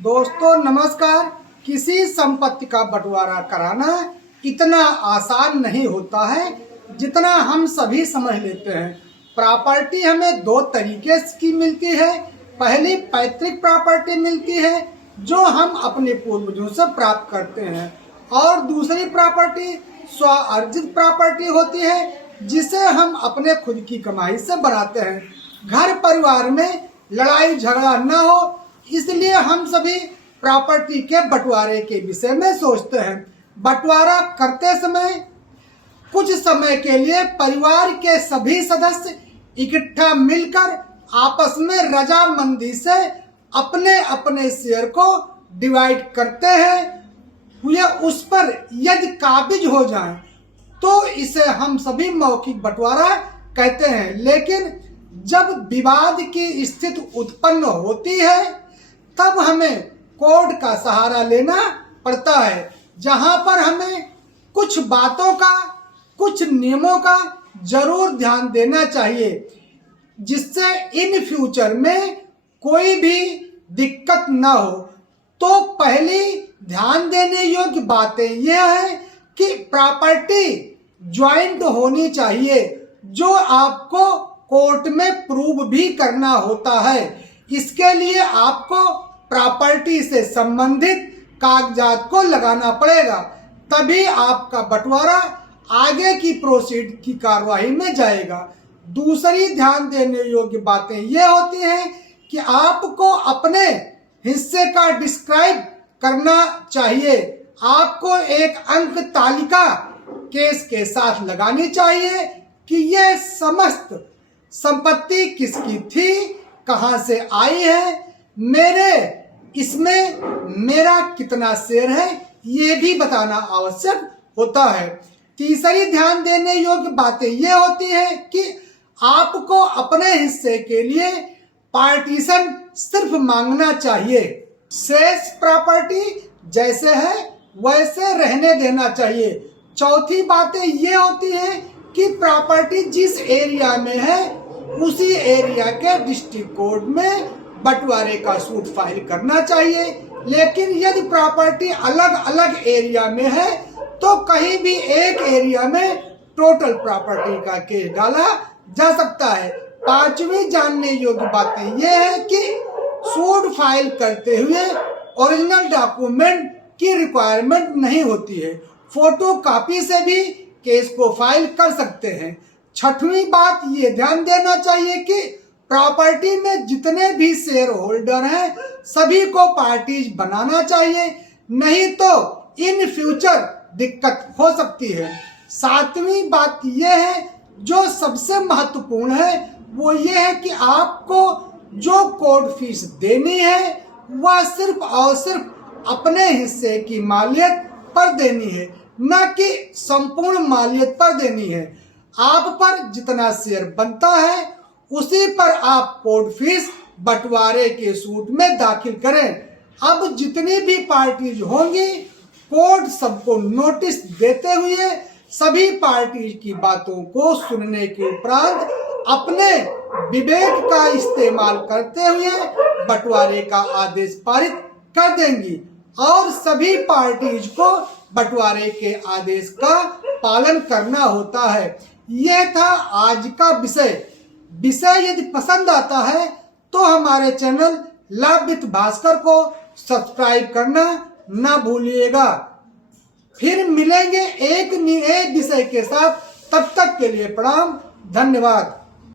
दोस्तों नमस्कार। किसी संपत्ति का बंटवारा कराना इतना आसान नहीं होता है जितना हम सभी समझ लेते हैं। प्रॉपर्टी हमें दो तरीके की मिलती है। पहली पैतृक प्रॉपर्टी मिलती है जो हम अपने पूर्वजों से प्राप्त करते हैं, और दूसरी प्रॉपर्टी स्व अर्जित प्रॉपर्टी होती है जिसे हम अपने खुद की कमाई से बनाते हैं। घर परिवार में लड़ाई झगड़ा न हो इसलिए हम सभी प्रॉपर्टी के बंटवारे के विषय में सोचते हैं। बंटवारा करते समय कुछ समय के लिए परिवार के सभी सदस्य इकट्ठा मिलकर आपस में रजामंदी से अपने अपने शेयर को डिवाइड करते हैं। हुए उस पर यदि काबिज हो जाए तो इसे हम सभी मौखिक बंटवारा कहते हैं। लेकिन जब विवाद की स्थिति उत्पन्न होती है तब हमें कोर्ट का सहारा लेना पड़ता है, जहां पर हमें कुछ बातों का, कुछ नियमों का जरूर ध्यान देना चाहिए जिससे इन फ्यूचर में कोई भी दिक्कत ना हो। तो पहली ध्यान देने योग्य बातें यह है कि प्रॉपर्टी ज्वाइंट होनी चाहिए, जो आपको कोर्ट में प्रूव भी करना होता है। इसके लिए आपको प्रॉपर्टी से संबंधित कागजात को लगाना पड़ेगा, तभी आपका बंटवारा आगे की प्रोसीड की कार्रवाई में जाएगा। दूसरी ध्यान देने योग्य बातें ये होती हैं कि आपको अपने हिस्से का डिस्क्राइब करना चाहिए। आपको एक अंक तालिका केस के साथ लगानी चाहिए कि यह समस्त संपत्ति किसकी थी, कहां से आई है, इसमें मेरा कितना शेयर है, ये भी बताना आवश्यक होता है। तीसरी ध्यान देने योग्य बातें ये होती है कि आपको अपने हिस्से के लिए पार्टीशन सिर्फ मांगना चाहिए। शेष प्रॉपर्टी जैसे है वैसे रहने देना चाहिए। चौथी बातें ये होती है कि प्रॉपर्टी जिस एरिया में है उसी एरिया के डिस्ट्रिक्ट कोर्ट में बंटवारे का सूट फाइल करना चाहिए। लेकिन यदि प्रॉपर्टी अलग अलग एरिया में है तो कहीं भी एक एरिया में टोटल प्रॉपर्टी का केस डाला जा सकता है। पांचवी जानने योग्य बातें यह है कि सूट फाइल करते हुए ओरिजिनल डॉक्यूमेंट की रिक्वायरमेंट नहीं होती है, फोटो कॉपी से भी केस को फाइल कर सकते हैं। छठवीं बात ये ध्यान देना चाहिए कि प्रॉपर्टी में जितने भी शेयर होल्डर हैं सभी को पार्टीज बनाना चाहिए, नहीं तो इन फ्यूचर दिक्कत हो सकती है। सातवीं बात यह है जो सबसे महत्वपूर्ण है, वो ये है कि आपको जो कोर्ट फीस देनी है वह सिर्फ और सिर्फ अपने हिस्से की मालियत पर देनी है, न कि संपूर्ण मालियत पर देनी है। आप पर जितना शेयर बनता है उसी पर आप कोर्ट फीस बंटवारे के सूट में दाखिल करें। अब जितनी भी पार्टीज होंगी कोर्ट सबको नोटिस देते हुए सभी पार्टीज की बातों को सुनने के उपरांत अपने विवेक का इस्तेमाल करते हुए बंटवारे का आदेश पारित कर देंगी, और सभी पार्टीज को बंटवारे के आदेश का पालन करना होता है। यह था आज का विषय। यदि पसंद आता है तो हमारे चैनल लाभ विथ भास्कर को सब्सक्राइब करना ना भूलिएगा। फिर मिलेंगे एक नए विषय के साथ, तब तक के लिए प्रणाम, धन्यवाद।